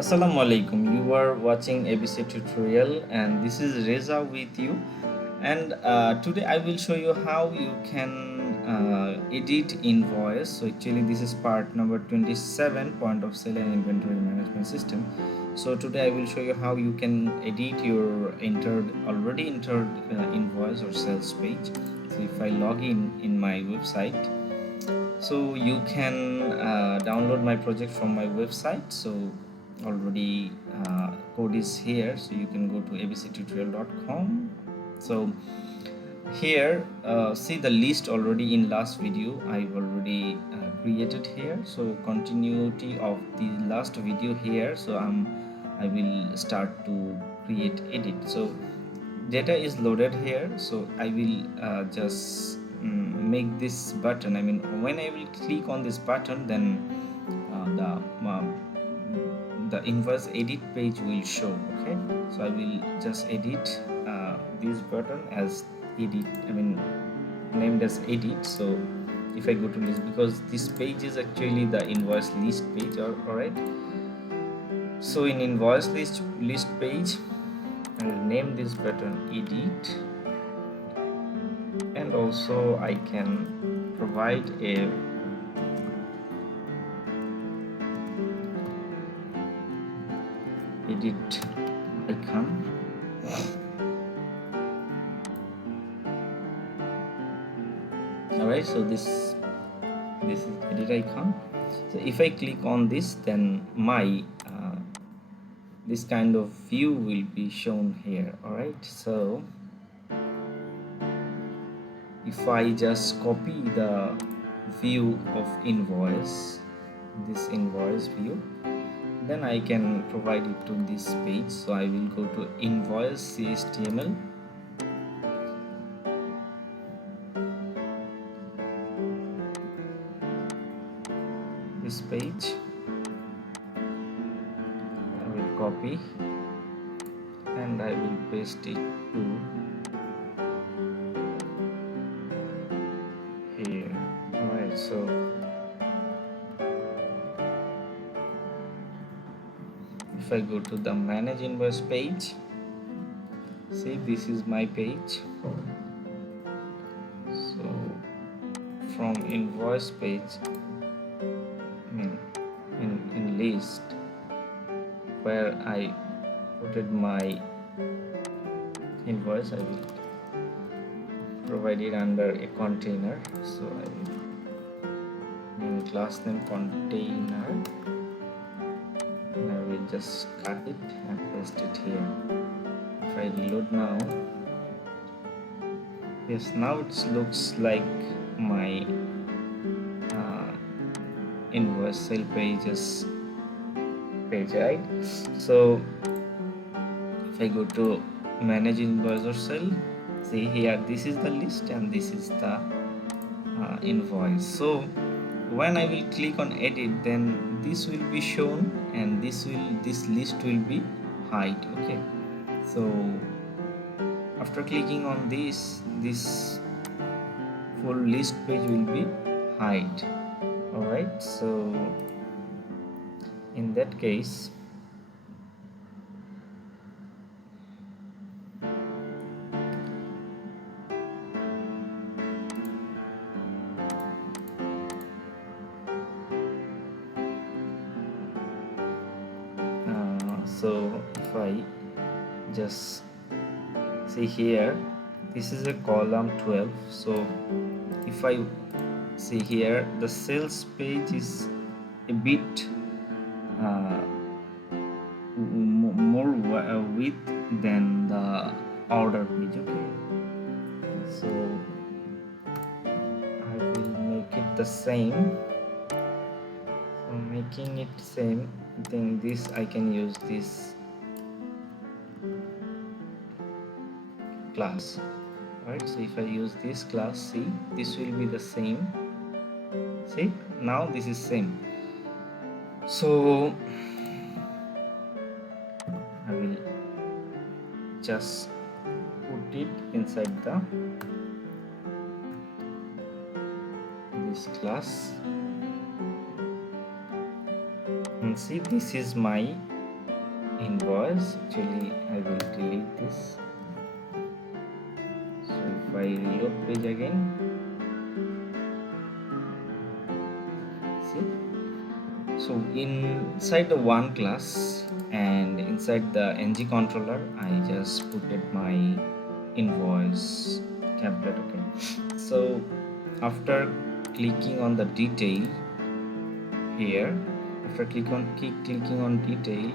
Assalamu alaikum. You are watching ABC tutorial and this is Reza with you, and today I will show you how you can edit invoice. So actually this is part number 27, point of sale and inventory management system. So today I will show you how you can edit your already entered invoice or sales page. So if I log in my website, so you can download my project from my website. So already code is here, so you can go to abctutorial.com. So here see the list already in last video I've already created here. So continuity of the last video here. So I will start to create edit. So data is loaded here, so I will just make this button. I mean, when I will click on this button, then the invoice edit page will show. Okay, so I will just edit this button as edit, I mean named as edit. So if I go to list, because this page is actually the invoice list page. All right, so in invoice list page I will name this button edit, and also I can provide a edit icon. Alright, so this is edit icon. So if I click on this, then my this kind of view will be shown here. Alright, so if I just copy the view of invoice, this invoice view, then I can provide it to this page. So I will go to invoice HTML, this page I will copy and I will paste it to here. Alright, so if I go to the manage invoice page, see, this is my page. So from invoice page, I mean in list where I put my invoice, I will provide it under a container. So I will in class name container, and I will just cut it and paste it here. If I reload now, yes, now it looks like my invoice sale pages page, right? So if I go to manage invoice or sale, see here, this is the list and this is the invoice. So when I will click on edit, then this will be shown and this list will be hide. Okay, so after clicking on this full list page will be hide. All right, so in that case, so if I just see here, this is a column 12. So if I see here, the sales page is a bit more width than the order page. Okay, so I will make it the same. So making it same, then this I can use this class. Right, so if I use this class, see, this will be the same. See, now this is same. So I will just put it inside this class, and see, this is my invoice. Actually I will delete this. So if I reload page again, see, so inside the one class and inside the ng controller I just put it my invoice template. Okay, so after clicking on the detail here, after clicking on detail,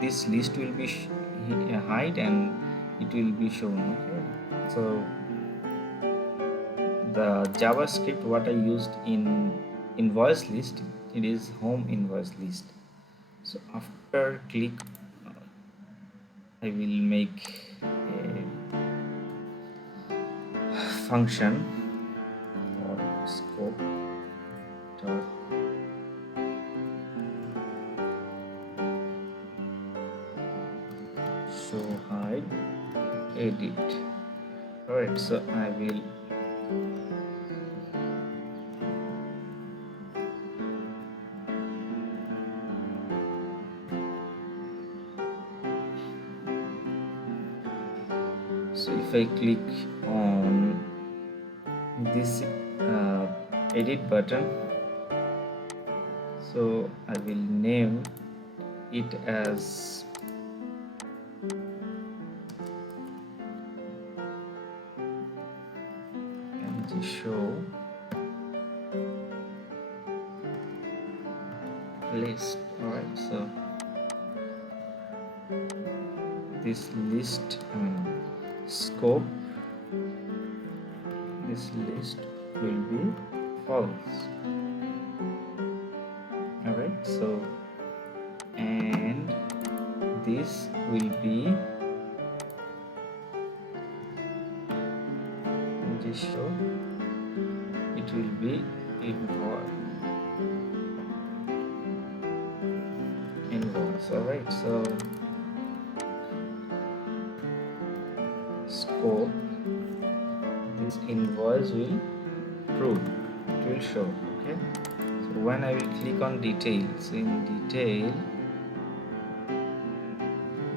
this list will be hide and it will be shown. Okay, so the JavaScript what I used in invoice list, it is home invoice list. So after click, I will make a function or scope dot show hide edit. Alright, so I will so if I click on this edit button, so I will name it as mg show list. Alright, so this list, scope, this list will be false. Alright, so and this will be just show, it will be invoice. Alright, so scope, this invoice will prove, it will show. Okay, so when I will click on details, in detail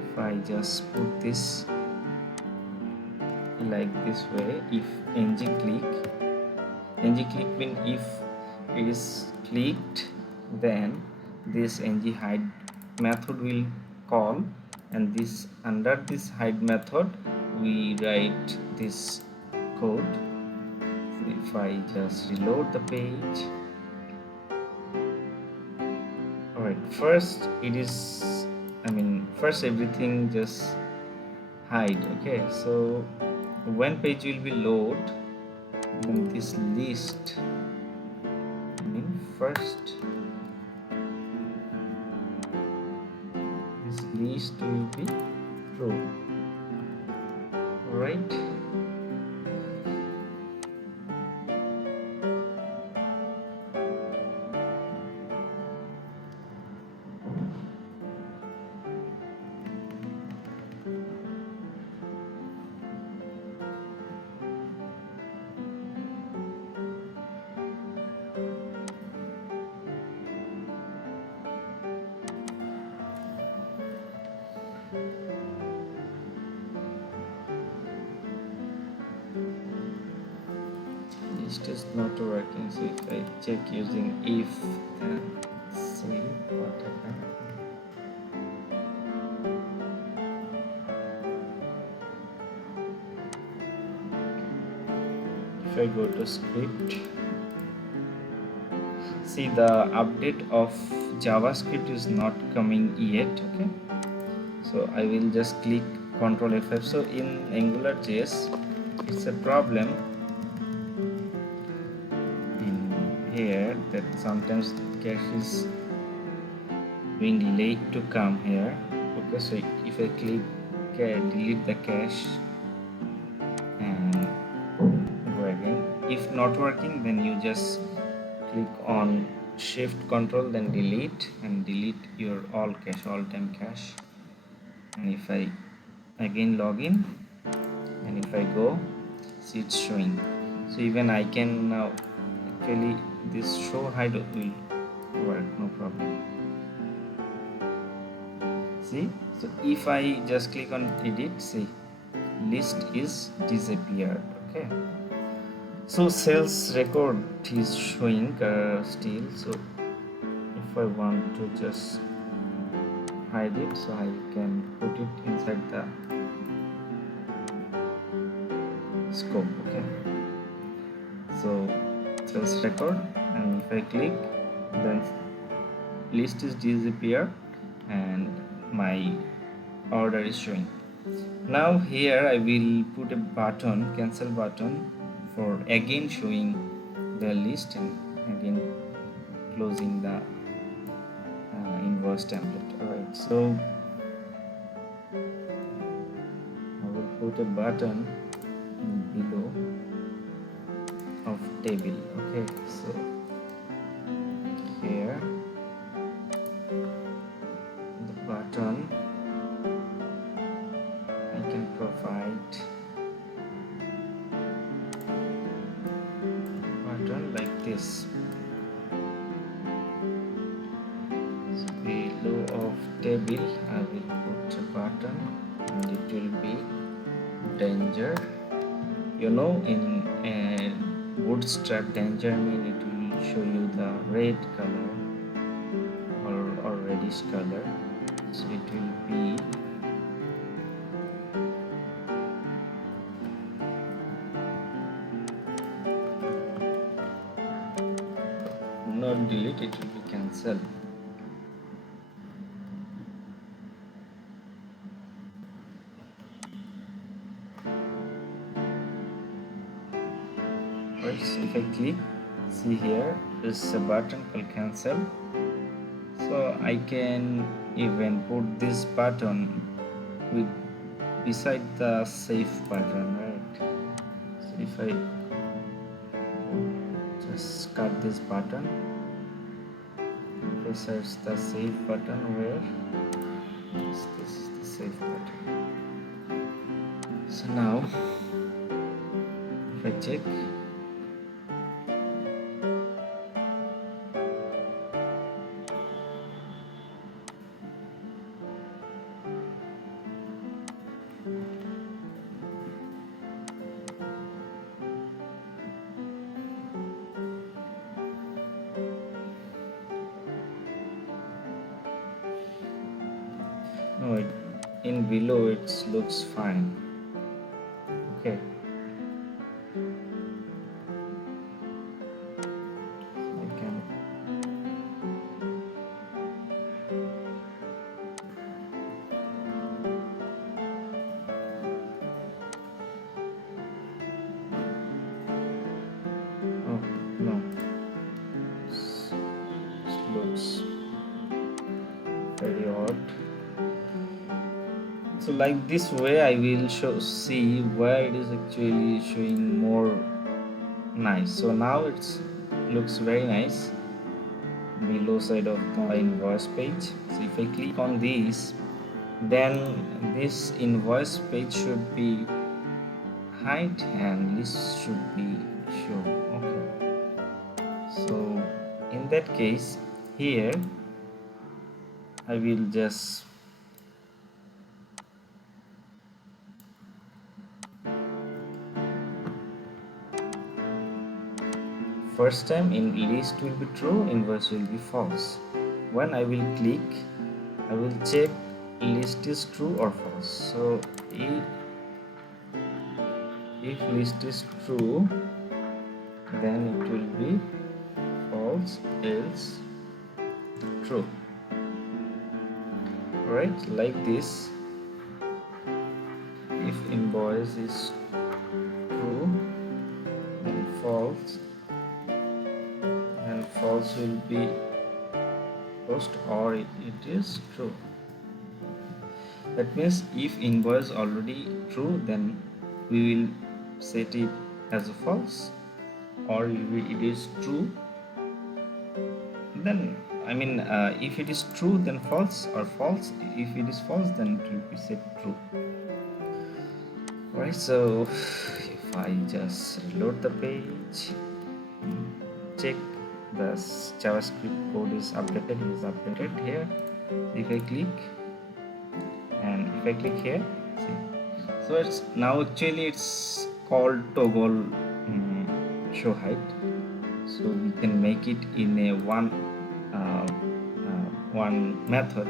if I just put this like this way, if ng click means if it is clicked, then this ng hide method will call, and this under this hide method we write this code. If I just reload the page, alright, first it is, first everything just hide. Okay, so when page will be load, then this list, first this list will be true. Right, list is not working. So if I check using if, then see what happened. If I go to script, see the update of JavaScript is not coming yet. Okay, so I will just click Ctrl F5. So in AngularJS it's a problem in here that sometimes cache is being late to come here. Okay, so if I click delete the cache and go again, if not working, then you just click on shift control, then delete, and delete your all cache, all time cache. And if I again log in, and if I go, see it's showing. So even I can now actually this show hide will work, no problem. See, so if I just click on edit, see, list is disappeared. Okay, so sales record is showing still. So if I want to just hide it, so I can put it inside the scope. Okay, so sales record, and if I click, then list is disappear and my order is showing. Now here I will put a button, cancel button, for again showing the list and again closing the invoice template. Alright, so I will put a button below of table. Okay, so here the button I can provide button like this. So below of table I will put a button and it will be danger. You know, in bootstrap, danger mean it will show you the red color or reddish color, so it will be not delete, it will be cancel. Right, so if I click, see here is a button called cancel. So I can even put this button with beside the save button, right? So if I just cut this button besides the save button, where this is the save button. So now if I check, no, in below it looks fine. Okay, I can oh no, it looks very odd. So like this way I will see where it is actually showing more nice. So now it looks very nice below side of the invoice page. So if I click on this, then this invoice page should be hide and list should be show. Okay, so in that case here I will just first time in list will be true, invoice will be false. When I will click, I will check list is true or false. So if list is true, then it will be false, else true. Right, like this. If invoice is true, then false, and false will be post, or it is true. That means if invoice already true, then we will set it as a false, or if it is true, then if it is true then false, or false if it is false, then it will be set true. Alright, so if I just reload the page, check the JavaScript code is updated here. If I click, and if I click here, see, so it's now actually it's called toggle show height. So we can make it in a one method,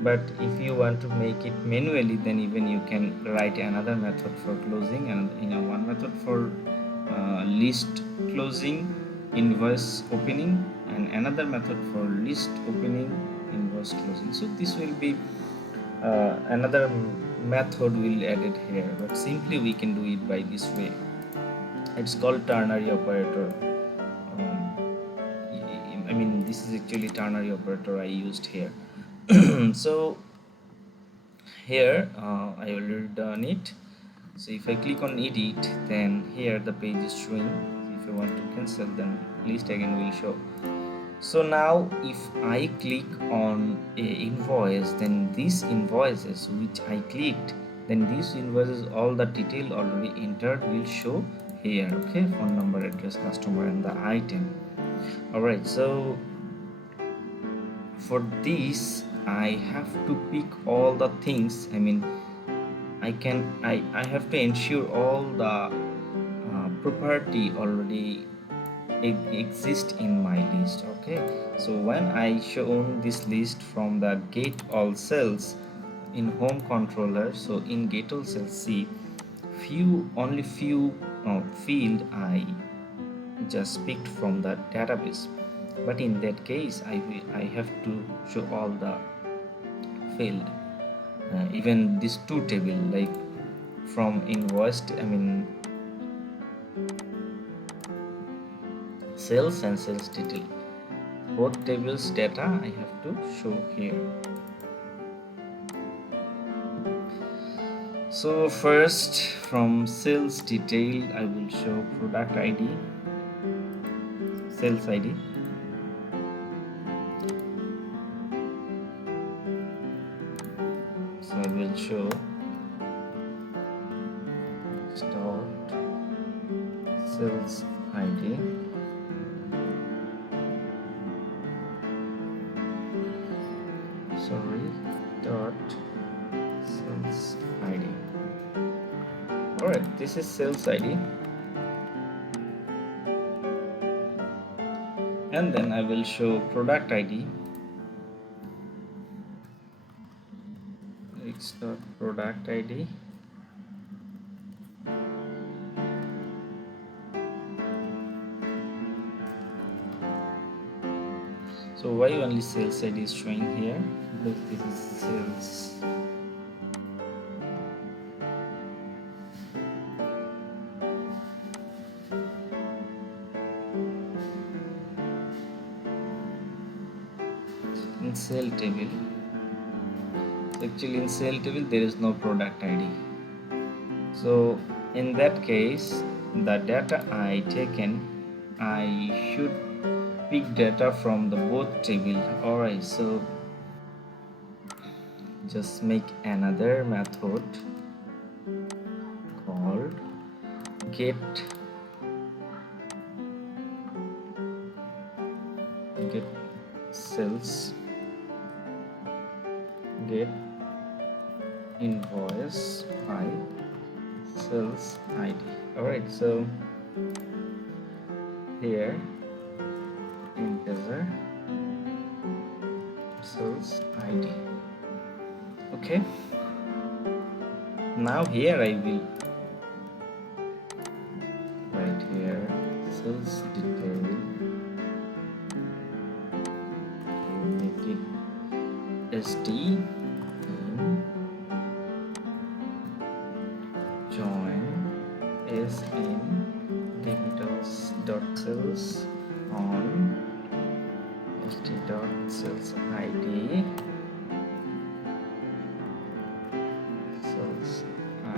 but if you want to make it manually, then even you can write another method for closing, and one method for list closing, invoice opening, and another method for list opening, invoice closing. So this will be another method we'll add it here, but simply we can do it by this way. It's called ternary operator. I mean, this is actually ternary operator I used here. So here I already done it. So if I click on edit, then here the page is showing. If I want to cancel, then list again will show. So now if I click on a invoice, then these invoices which I clicked, then these invoices, all the detail already entered will show here. Okay, phone number, address, customer, and the item. Alright, so for this I have to pick all the things. I mean, I have to ensure all the property already exist in my list. Okay, so when I shown this list from the get all cells in home controller, so in get all cells, see, only few field I just picked from the database, but in that case I have to show all the field, even this two table, like from invoiced, I mean sales and sales detail, both tables data I have to show here. So first from sales detail I will show product ID, sales ID, so I will show start sales ID, dot sales ID. Alright, this is sales ID, and then I will show product ID, it's dot product ID, so why only sales ID is showing here? Because this is sales. In sale table, so actually in sale table there is no product ID. So in that case, the data I taken, I should pick data from the both table. Alright, so just make another method called get sales, get invoice by sales ID. Alright, so here integer sales ID. Okay, now here I will write here sales detail, make it SD join as in debitors dot sales on SD dot sales ID, sales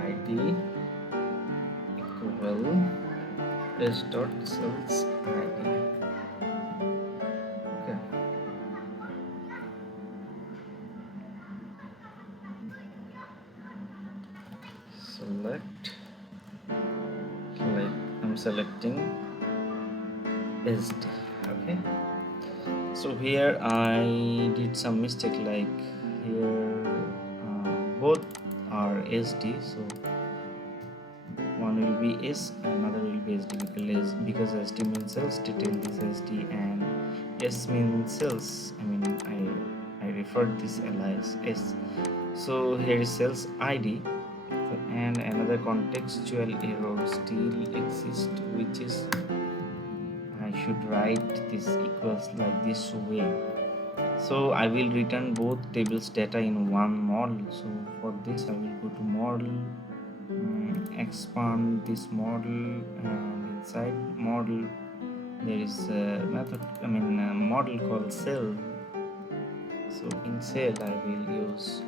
ID equal s dot sales ID. Okay, select, like I'm selecting SD. Okay, so here I did some mistake, like here both are SD, so one will be S, another will be SD, because SD means sales detail is SD and S means sales. I referred this alias S. So here is sales ID, and another contextual error still exists, which is I should write this equals like this way. So I will return both tables data in one model. So for this I will go to model, expand this model, and inside model there is a method, model called cell. So in cell I will use,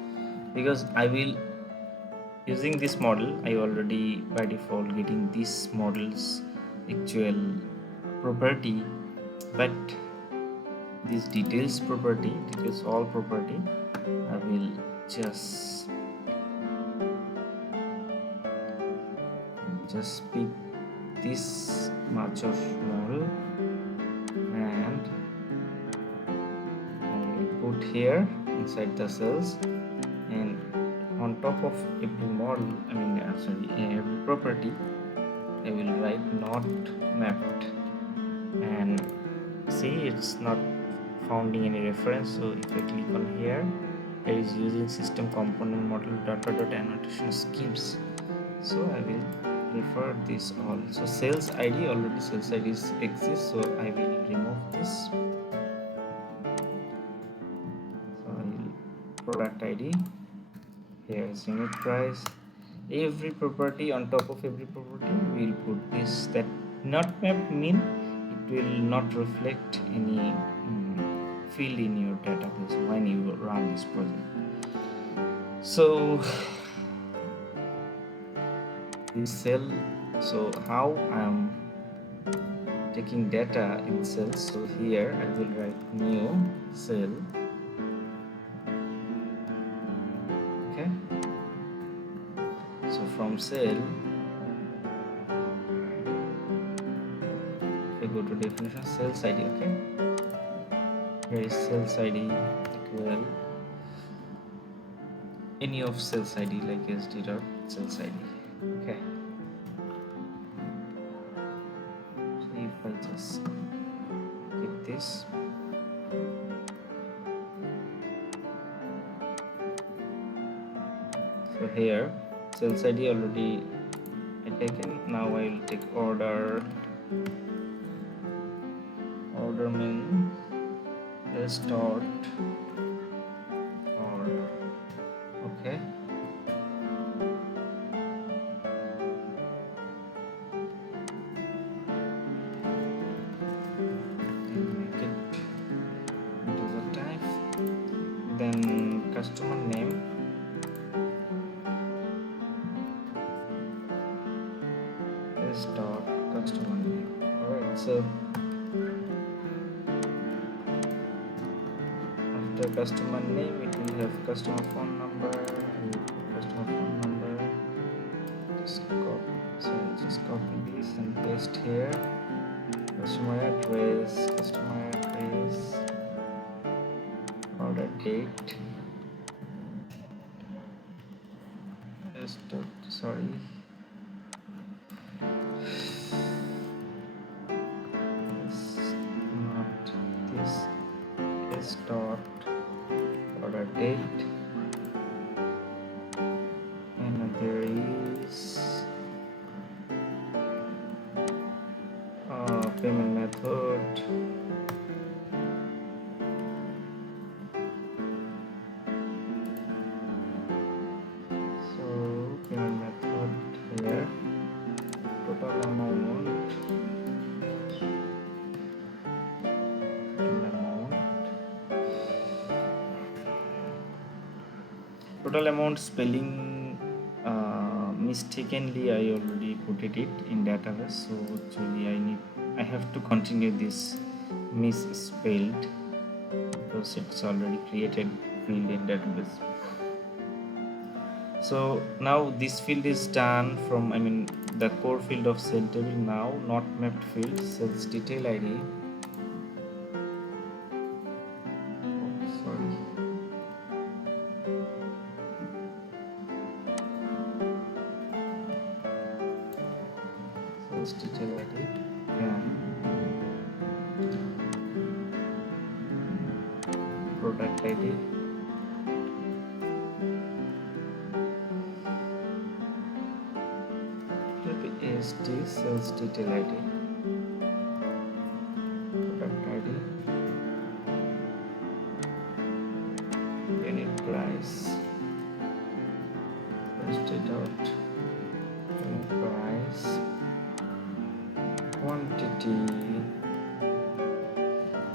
because I will using this model, I already by default getting this model's actual property, but this details all property, I will just pick this much of model and I will put here inside the cells, and on top of every model, every property, I will write not mapped, and see it's not founding any reference. So if I click on here, it is using system component model data annotation schemes. So I will refer this all. So sales ID, already sales ID exists, so I will remove this. So I will product ID, here is unit price, every property, on top of every property we will put this. That not map mean it will not reflect any field in your database when you run this project. So this cell, so how I am taking data in cells. So here I will write new cell, okay. So from cell, if I go to definition, sales ID, okay, here is sales ID equal any of sales ID like SD dot sales ID, okay. So if I just keep this, so here sales ID already I taken. Now I will take order means start order, okay. Make it into the type, then customer name is dot customer name. Alright, so after customer name it will have customer phone number, just copy this and paste here. Customer address, order date, sorry, not this, is dot order date, and there is payment method, so payment method here, total amount, total amount spelling mistakenly I already put it in database, so actually I have to continue this misspelled because it's already created field in database. So now this field is done from the core field of cell table. Now not mapped field, sales detail ID, sales detail ID from product ID to PST sales detail ID, product ID, unit price, posted out unit price, quantity,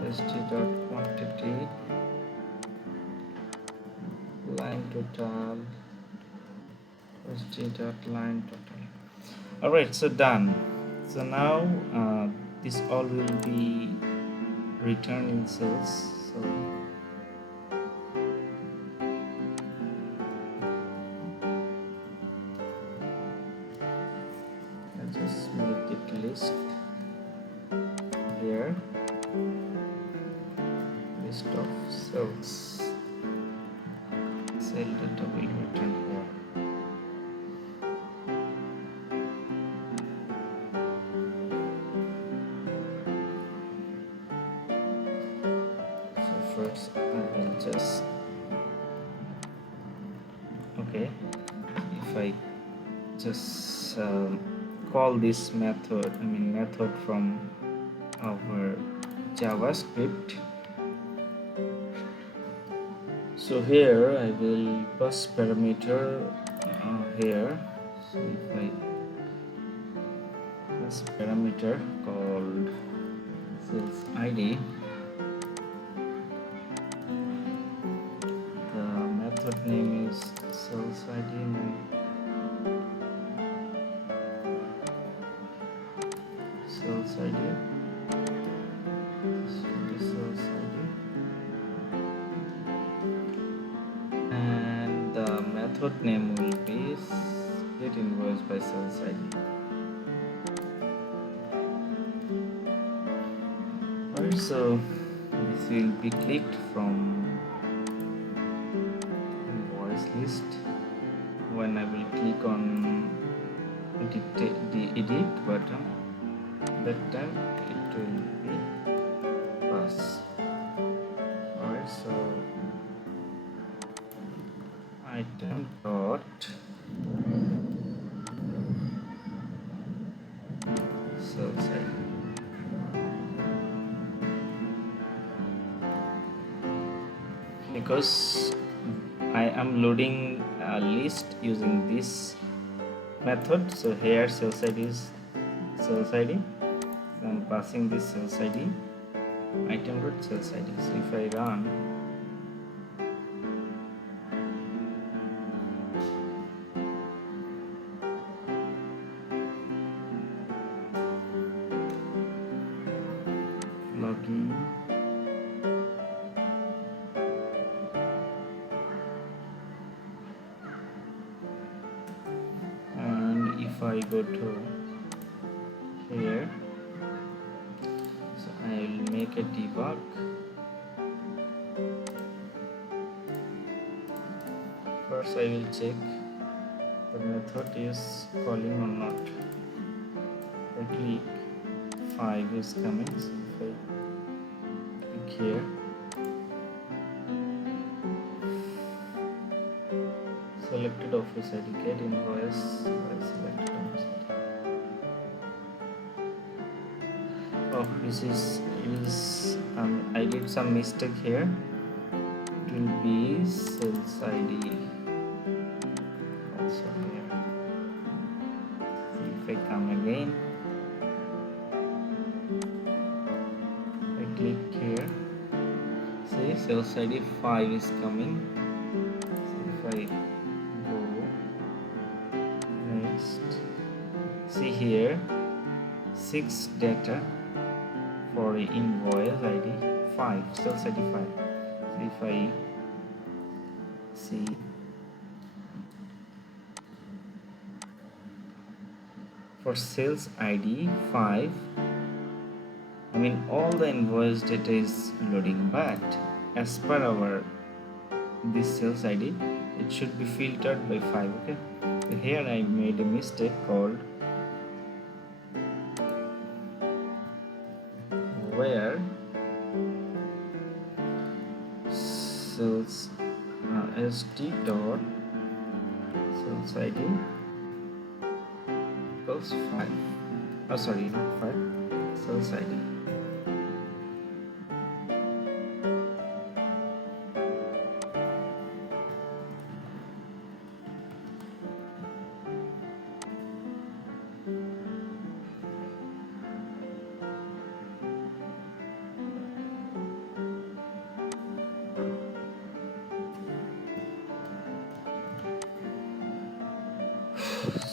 posted out quantity, line total, posted out line total. Alright, so done. So now this all will be returned in sales. So I just make it list here, list of sales, sale data will return here. So first I will just if I just call this method, method from our JavaScript. So here I will pass parameter here. So if I pass parameter called sales ID, the method name is sales ID. Sales ID. Sales ID. And the method name will be get invoice by sales ID. Alright, so this will be clicked from invoice list. When I will click on the edit button, that time it will be passed. Alright, so item dot sales ID. Because I am loading a list using this method, so here sales ID is sales ID. So I'm passing this sales ID, item dot sales ID. So if I run, login, and if I go to here, so I will make a debug. First I will check the method is calling or not. I click 5 is coming, so if I click here, selected office ID, get invoice by selected office ID. Oh, this is I did some mistake here. It will be sales ID also here. See if I come again, I click here, see sales ID 5 is coming. So if I go next, see here 6 data for invoice ID 5, sales ID 5. So if I see for sales ID 5, all the invoice data is loading, but as per our this sales ID, it should be filtered by 5. Okay, so here I made a mistake called st dot sales id equals 5. Oh, sorry, not 5, sales id.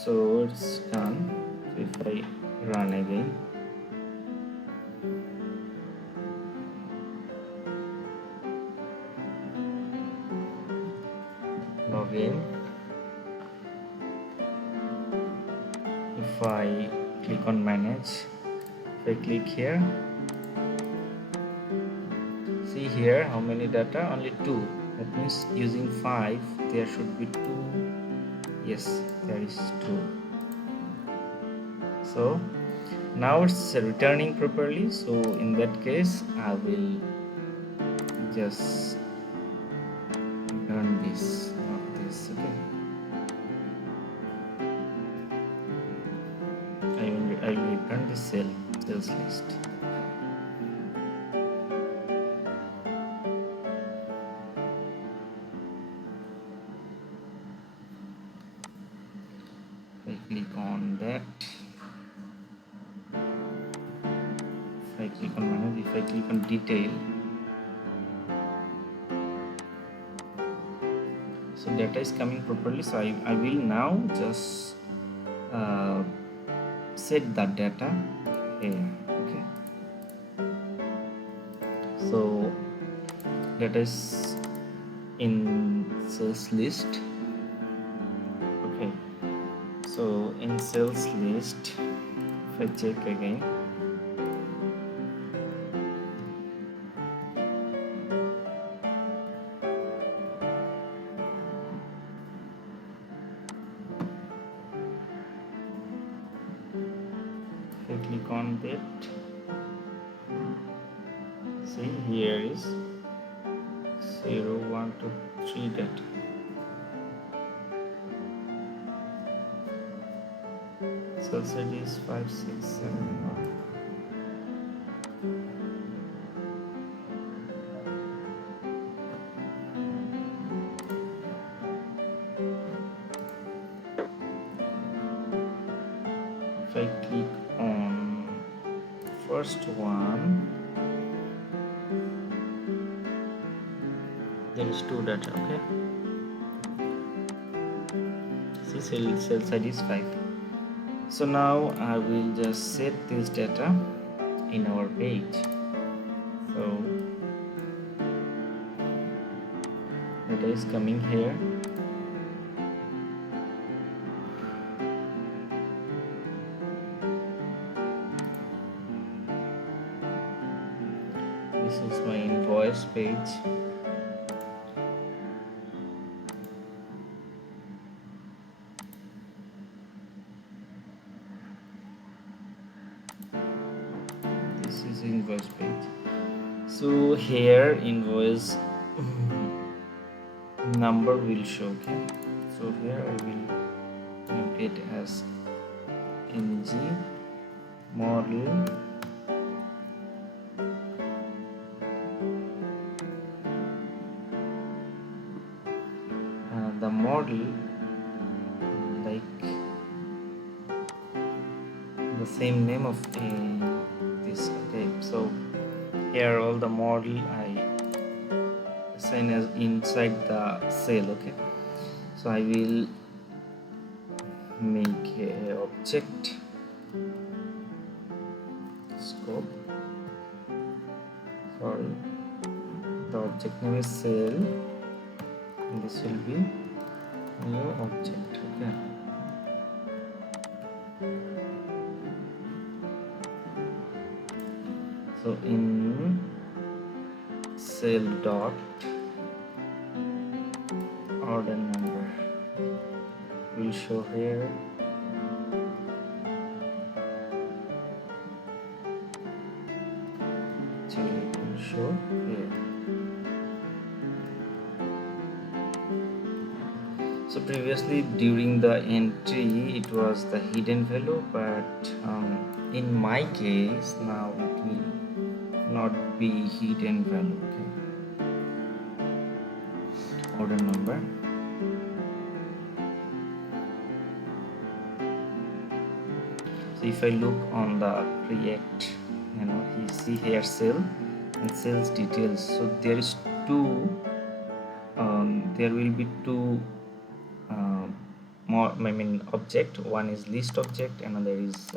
So it's done. So if I run again, log in, if I click on manage, if I click here, see here how many data, only 2. That means using 5 there should be 2. Yes, there is 2. So now it's returning properly. So in that case I will just return this, not this. Okay, I will return the sales list. If I click on that, if I click on manage, if I click on detail, so data is coming properly. So I will now just set that data here. Okay, so data is in sales list. Okay, so in sales list, if I check again, if I click on that, see here is 0, 1, 2, 3 data. Sales ID is 5, 6, 7, 1. If I click on first one, there is 2 data. Okay, see sales ID is 5. So now I will just set this data in our page. So data is coming here. This is my invoice page. This is invoice page. So here invoice number will show. Okay, so here I will note it as ng model the model like the same name of this. Okay, so here all the model I assign as inside the cell. Okay, so I will make a object scope, sorry, the object name is cell and this will be new object. Okay, so in cell dot order number will show here. Actually it will show here. So previously during the entry it was the hidden value, but in my case now it will not be hidden value. Okay. Order number. So if I look on the create, you see here sale and sales details. So there is two. There will be two more. Object. One is list object, another is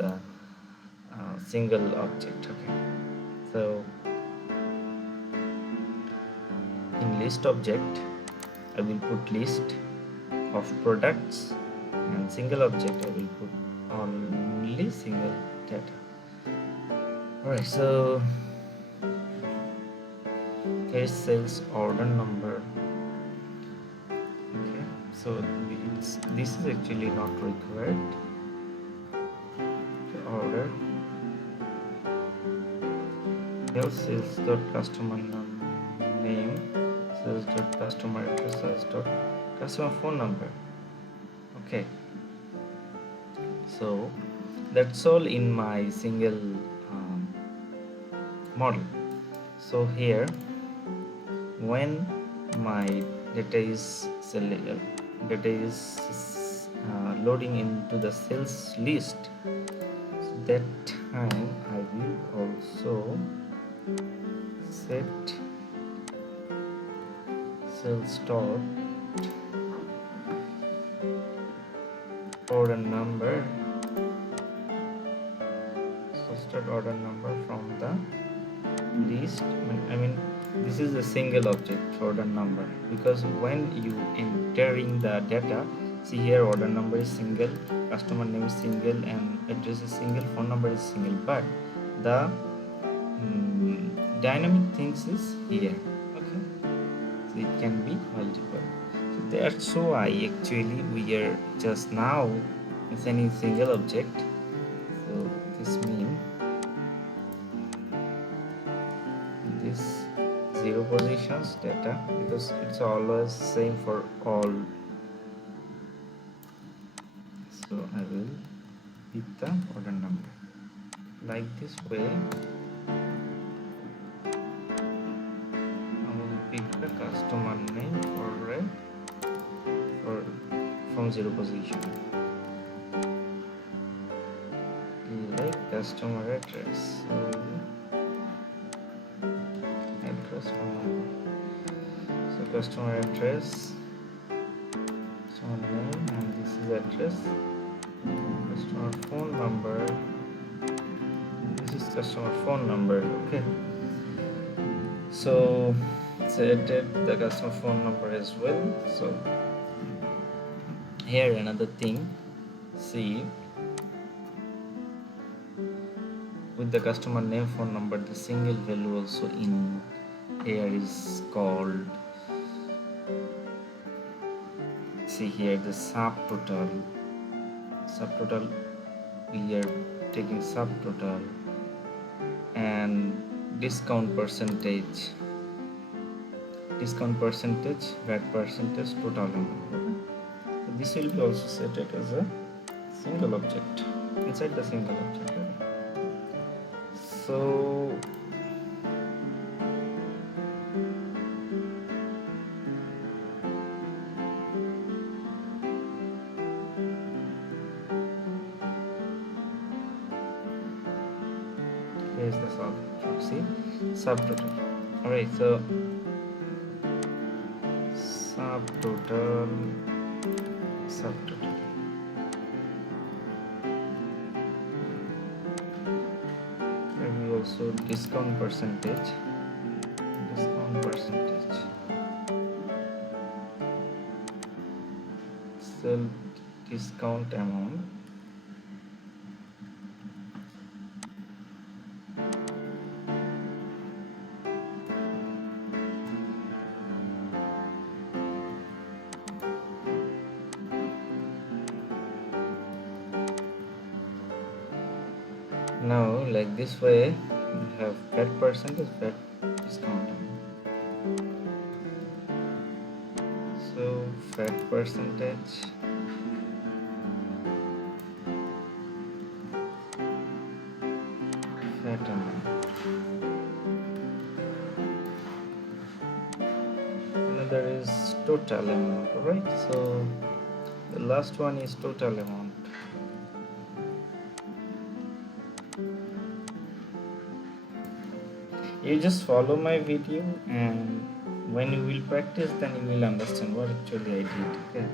single object. Okay. So in list object, I will put list of products, and single object I will put only single data. Alright, so here is sales order number. Okay, so this is actually not required. The order here sales dot customer name, sales dot customer address, sales dot customer phone number. Okay, so that's all in my single model. So here when my data is loading into the sales list, so that time I will also set sales dot order number, so start order number from the list. This is a single object order number, because when you entering the data, see here order number is single, customer name is single, and address is single, phone number is single, but the dynamic things is here. Okay, so it can be multiple. So that's why actually we are just now assigning single object. So this means this 0 positions data, because it's always same for all. So I will pick the order number like this way. I will pick the customer name from 0 position, like customer address. So so customer address, customer name, and this is address. Customer phone number, this is customer phone number. Okay, so set the customer phone number as well. So here another thing, see, with the customer name, phone number, the single value also in here is called, see here the subtotal, we are taking subtotal, and discount percentage, VAT percentage, total amount. So this will be also set it as a single object inside the single object. So here's the subtotal. Alright, so subtotal, and we also discount percentage, sell discount amount, now like this way we have VAT percentage, VAT discount. So fat percentage, fat amount. Another is total amount. Alright, so the last one is total amount. You just follow my video, and when you will practice, then you will understand what actually I did. Okay,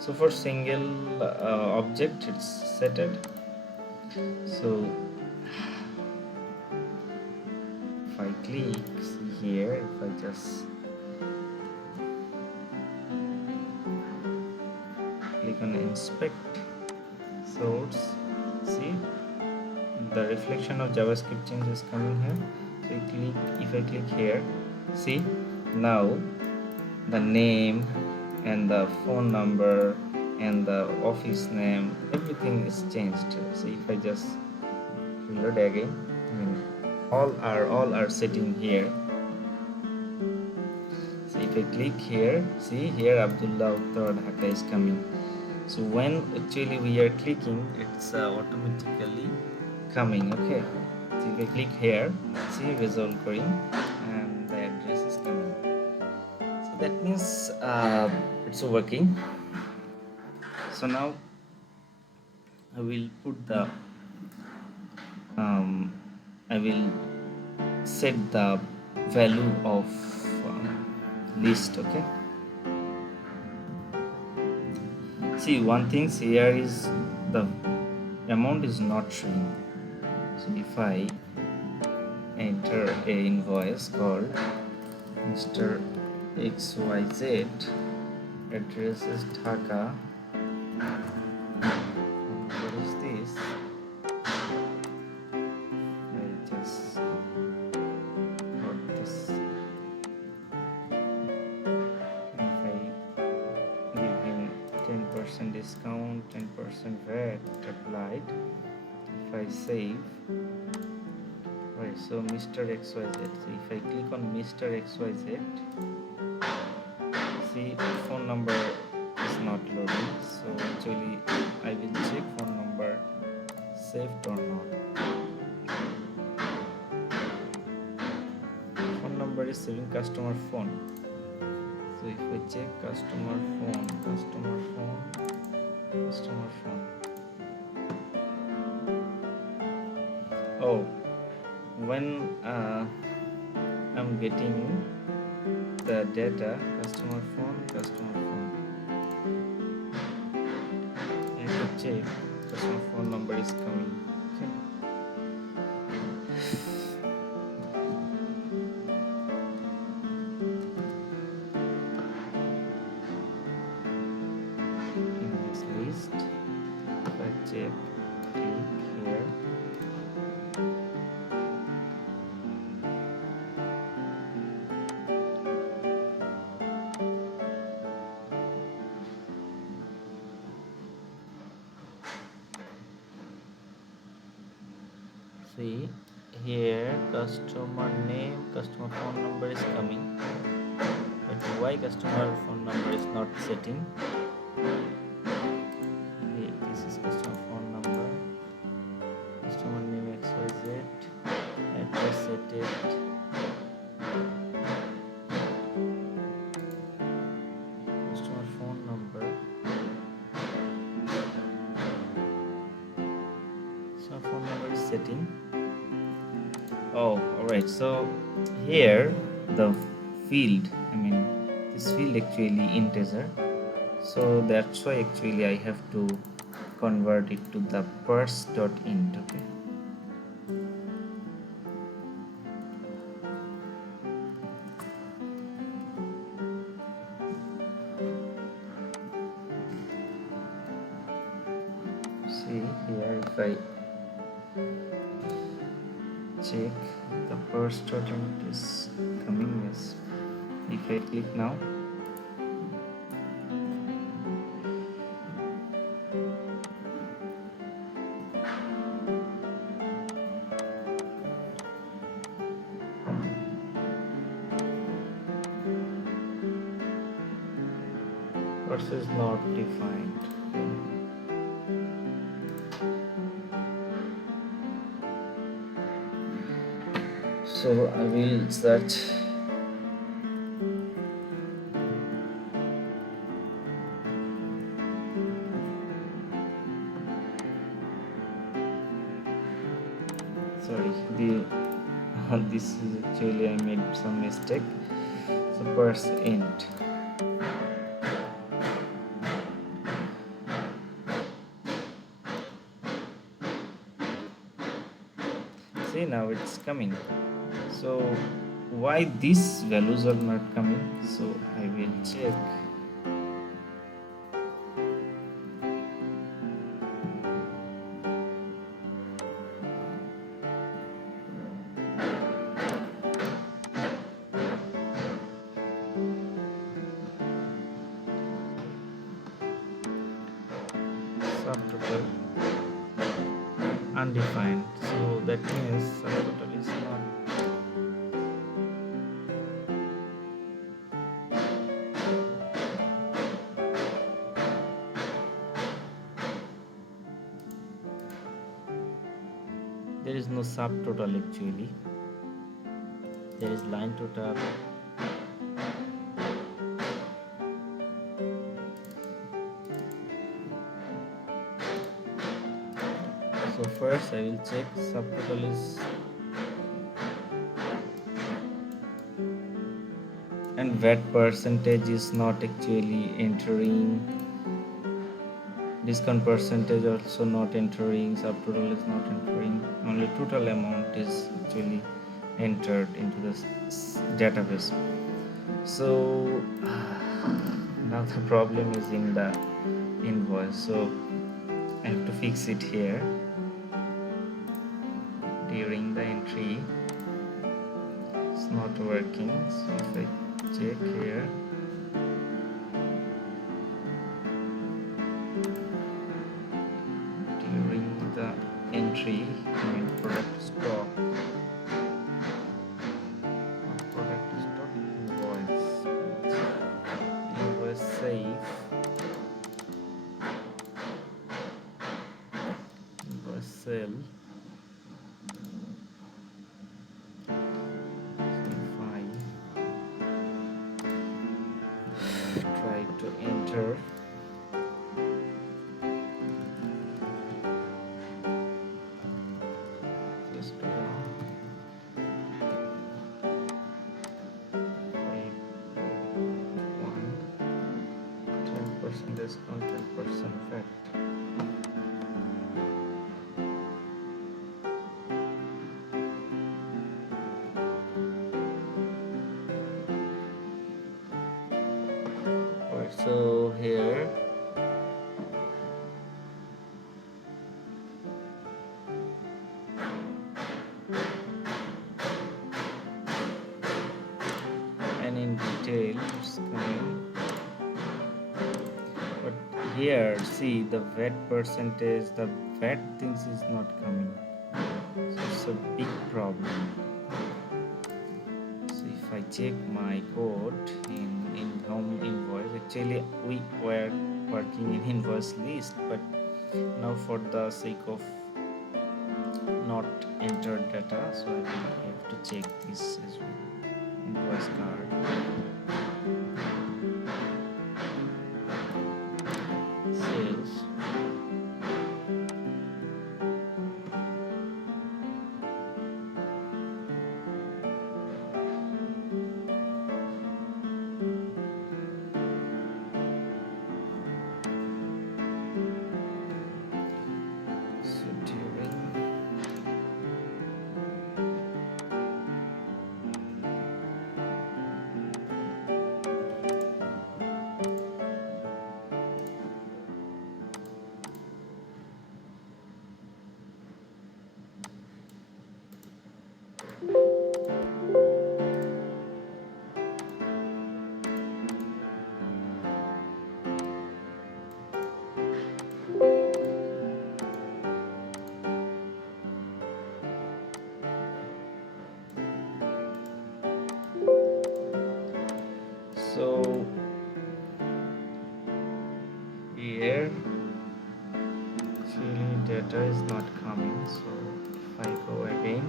so for single object it's setted. So if I click, see here, if I just click on inspect source, see the reflection of JavaScript change is coming here. So if I click here, see now the name and the phone number and the office name, everything is changed. So if I just reload again, I mean all are sitting here. So if I click here, see here Abdullah Uttar Dhaka is coming. So when actually we are clicking, it's automatically coming. Okay, so if I click here, see visual query and the address is coming. So that means it's working. So now I will put the I will set the value of list. Okay, see one thing here is the amount is not showing. So if I enter a invoice called Mr. XYZ, address is Dhaka. What is this? I just got this. If I give him 10% discount, 10% VAT applied, if I save, right, so Mr. XYZ, so if I click on Mr. XYZ, see phone number is not loading. So actually I will check phone number saved or not. Phone number is saving customer phone. So if I check customer phone, oh, when I'm getting the data, customer phone, I have to check customer phone number is coming. Okay, in this list, if I check, click here, see here customer name, customer phone number is coming, but why customer phone number is not setting? Okay, this is customer phone number, customer name XYZ, address set it, customer phone number, customer phone number is setting. Oh, alright, so here the field, I mean this field actually integer, so that's why actually I have to convert it to the parse.int. Okay, see here if I check the parse.int is coming. Yes, if I click now, versus not defined. So I will search sorry the this is actually I made some mistake. So parse int. See, now it's coming. So why these values are not coming? So I will check. Subtotal undefined, so that means subtotal is not. There is no subtotal actually. There is line total. So first I will check subtotal is, and VAT percentage is not actually entering, discount percentage also not entering, subtotal is not entering, only total amount is actually entered into the database. So now the problem is in the invoice, so I have to fix it here. During the entry it's not working, so if I check here, during the entry in product stock, product stock invoice save, invoice sell. Try to enter just 10% discount, 10% VAT. So here and in detail it's coming, but here see the VAT percentage, the VAT things is not coming, so it's a big problem. So if I check my code in home invoice, actually we were working in invoice list, but now for the sake of not entered data, so I will have to check this as well. Invoice card, sales, so during here actually data is not coming, so if I go again,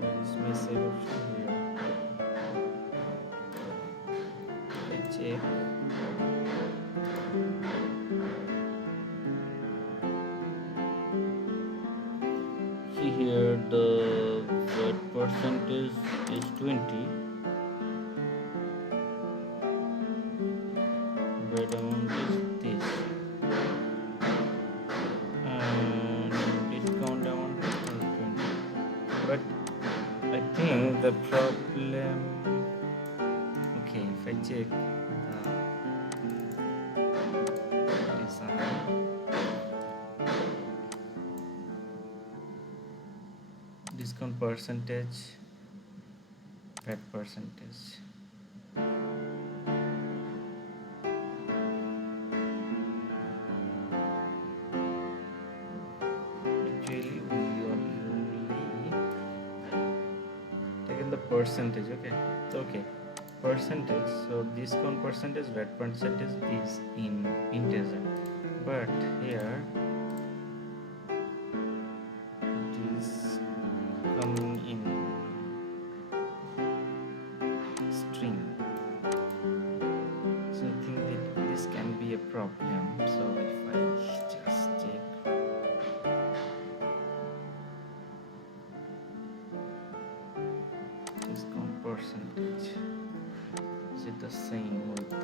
where is my save option here? I check. See here the VAT percentage is 20. VAT amount is this. And discount amount is 20. But I think the problem, okay, if I check the design, discount percentage, VAT percentage. Actually, we only taken the percentage. Okay, percentage. So discount percentage, VAT percentage is in integer, but here it is coming in string. So I think that this can be a problem. So if I just check, discount percentage, is it the same with the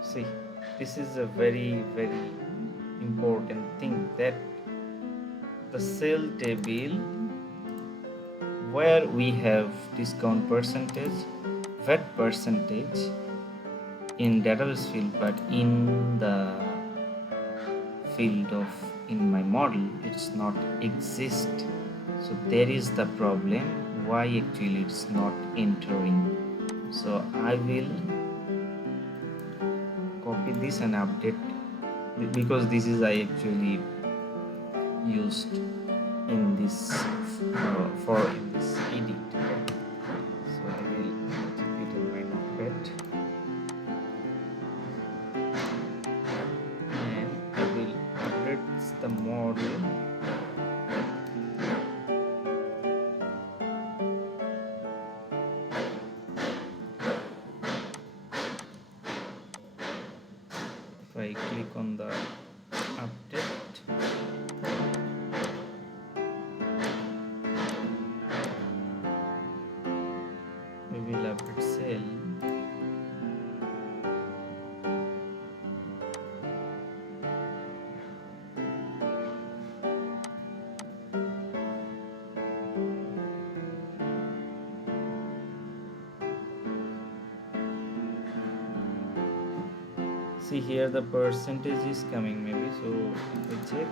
see, this is a very important thing, that the cell table where we have discount percentage, VAT percentage in database field, but in the field of in my model it's not exist. So there is the problem, why actually it's not entering. So I will copy this and update, because this is I actually used in this for in this edit. So I will keep it in my notepad and I will update the model. If I click on the update, we will update cell. See here the percentage is coming maybe, so if I check,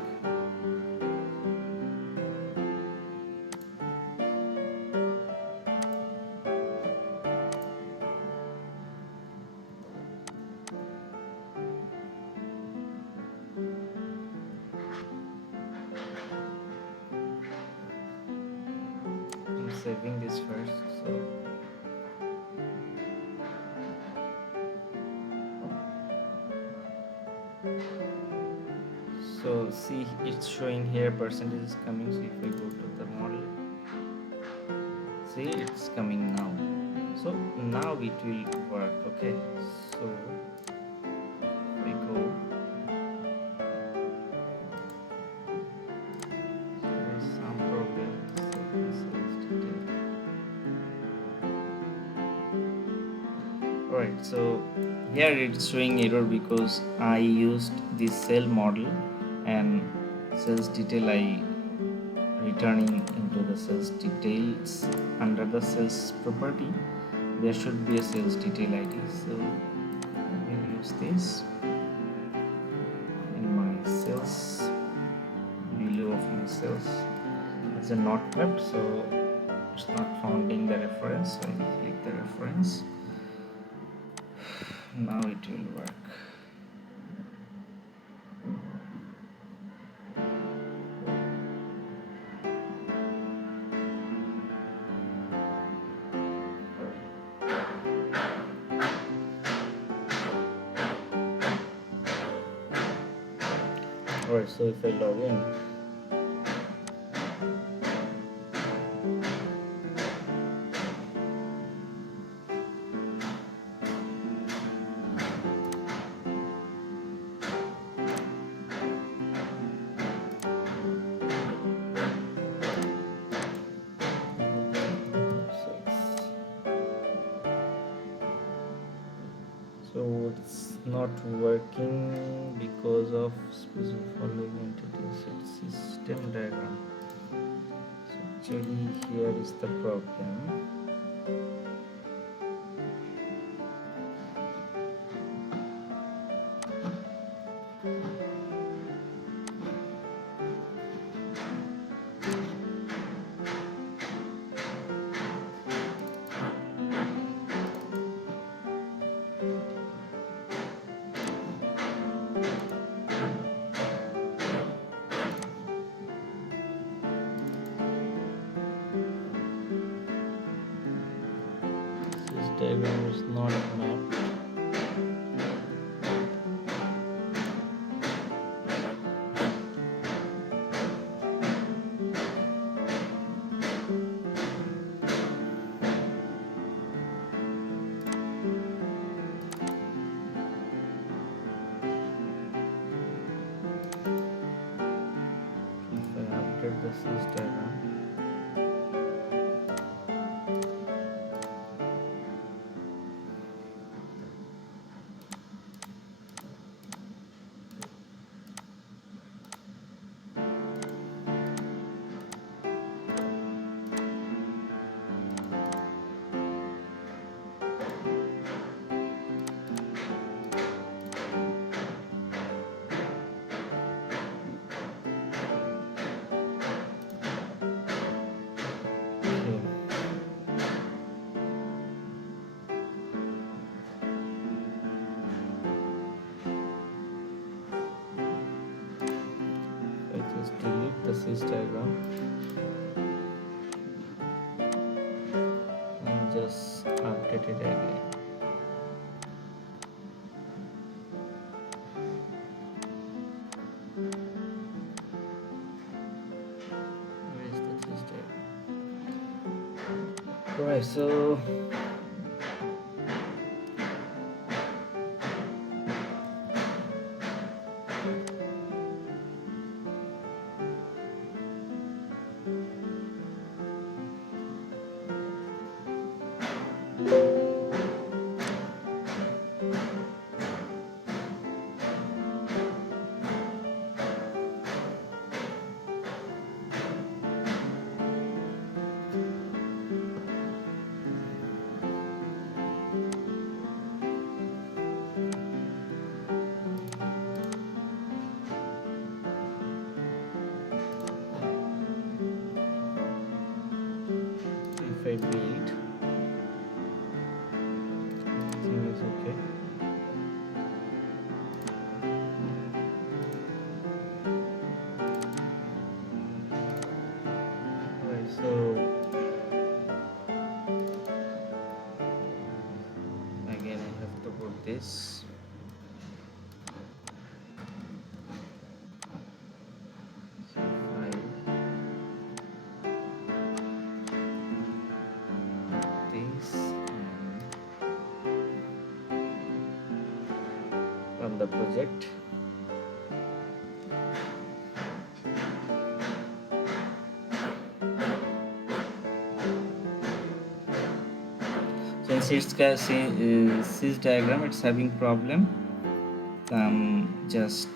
I'm saving this first. So see, it's showing here percentage is coming. So if I go to the model, see it's coming now. So now it will work. Okay, so we go, so there's some problem. So this is detail. Alright, so here it's showing error because I used this cell model and sales detail I returning into the sales details. Under the sales property there should be a sales detail ID, so I will use this in my sales, below of my sales as a not mapped, so it's not finding the reference, so I will click the reference. Now it will work. Alright, so if I log in, so it's not working because of specific following entities. It's system diagram. So actually here is the problem. This diagram is not mapped. If I update the sys diagram, just delete the sys diagram and just update it again. Where is the sys diagram? Right, so if I build, everything is okay. Right, so again I have to put this. From the project, so in sys diagram it's having problem. Just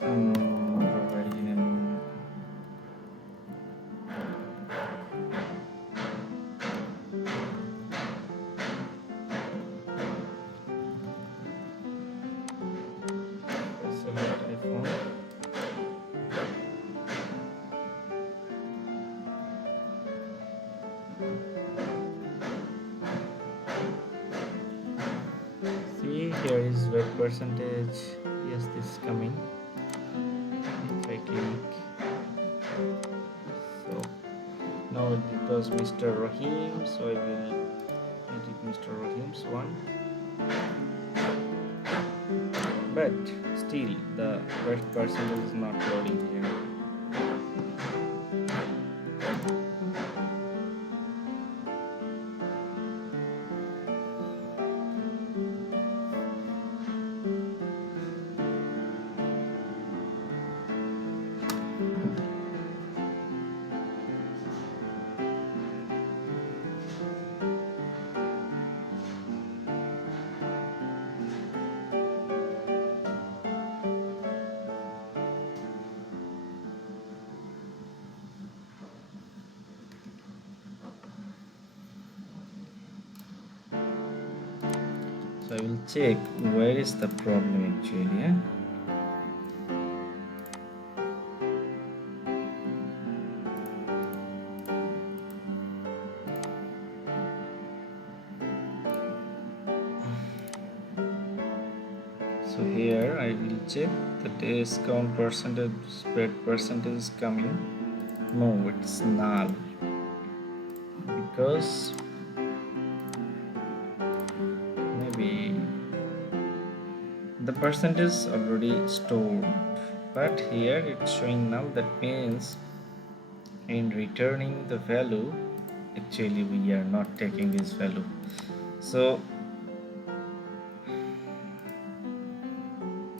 providing an select iPhone. See, here is web percentage. Yes, this is coming. If I click, so now it was Mr. Rahim, so I will edit Mr. Rahim's one, but still the web percentage is not loading here. So I will check where is the problem actually. Yeah? So here I will check the discount percentage, spread percentage is coming. No, it's null because maybe the percentage is already stored, but here it's showing null. That means in returning the value actually we are not taking this value. So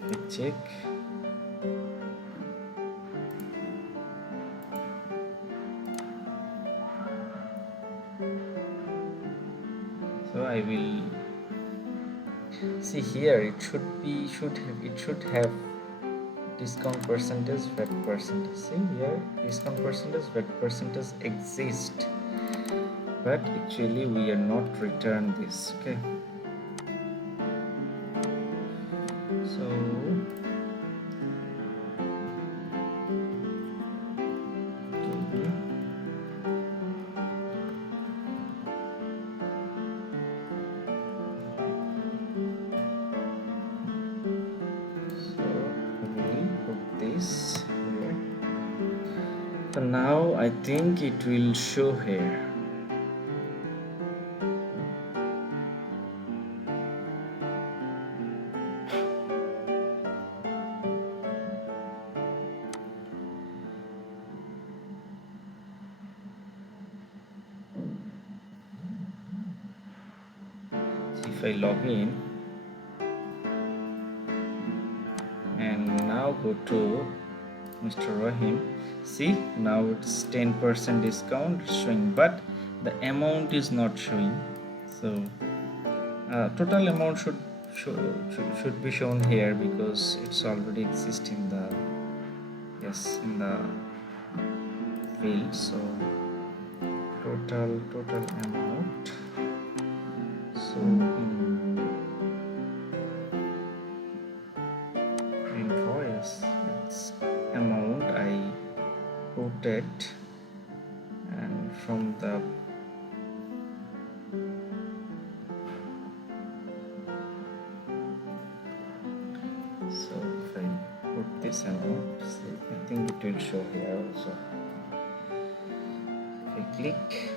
I check, so I will see here it should have discount percentage, VAT percentage. See here, discount percentage, VAT percentage exist, but actually we are not return this. Okay, so this here. So now I think it will show here. So if I log in and now go to Mr. Rahim, see now it's 10% discount showing, but the amount is not showing. So total amount should be shown here because it's already exist in the in the field. So total amount. So invoice, it's amount I put it, and from the so if I put this amount, see, I think it will show here also. If I click,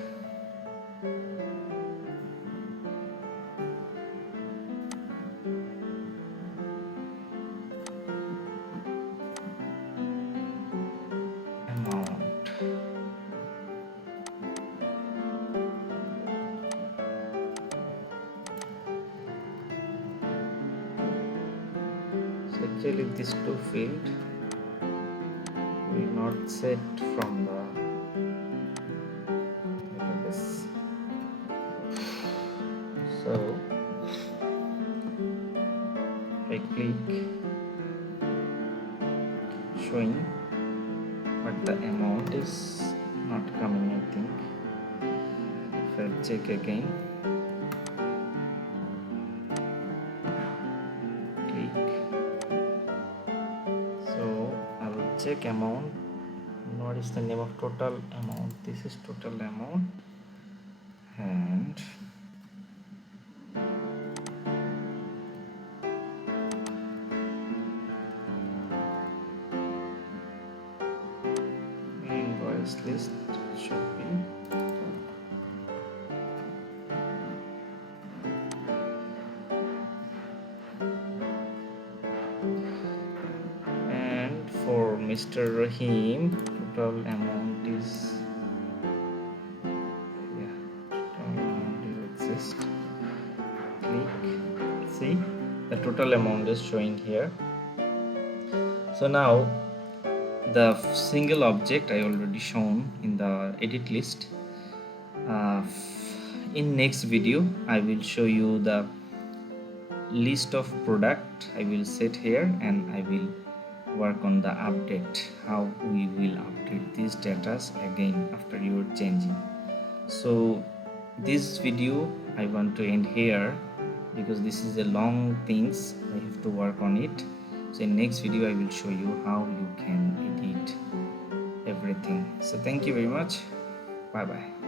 actually these two field will not set from the database. So if I click showing, but the amount is not coming, I think. If I check again, click, so I will check amount. What is the name of total amount? This is total amount, and invoice list should be and for Mr. Rahim total amount is exist. Click, see the total amount is showing here. So now the single object I already shown in the edit list. In next video I will show you the list of product I will set here, and I will work on the update, how we will update these data again after your changing. So this video I want to end here because this is a long things, I have to work on it. So in next video I will show you how you can edit everything. So thank you very much. Bye bye.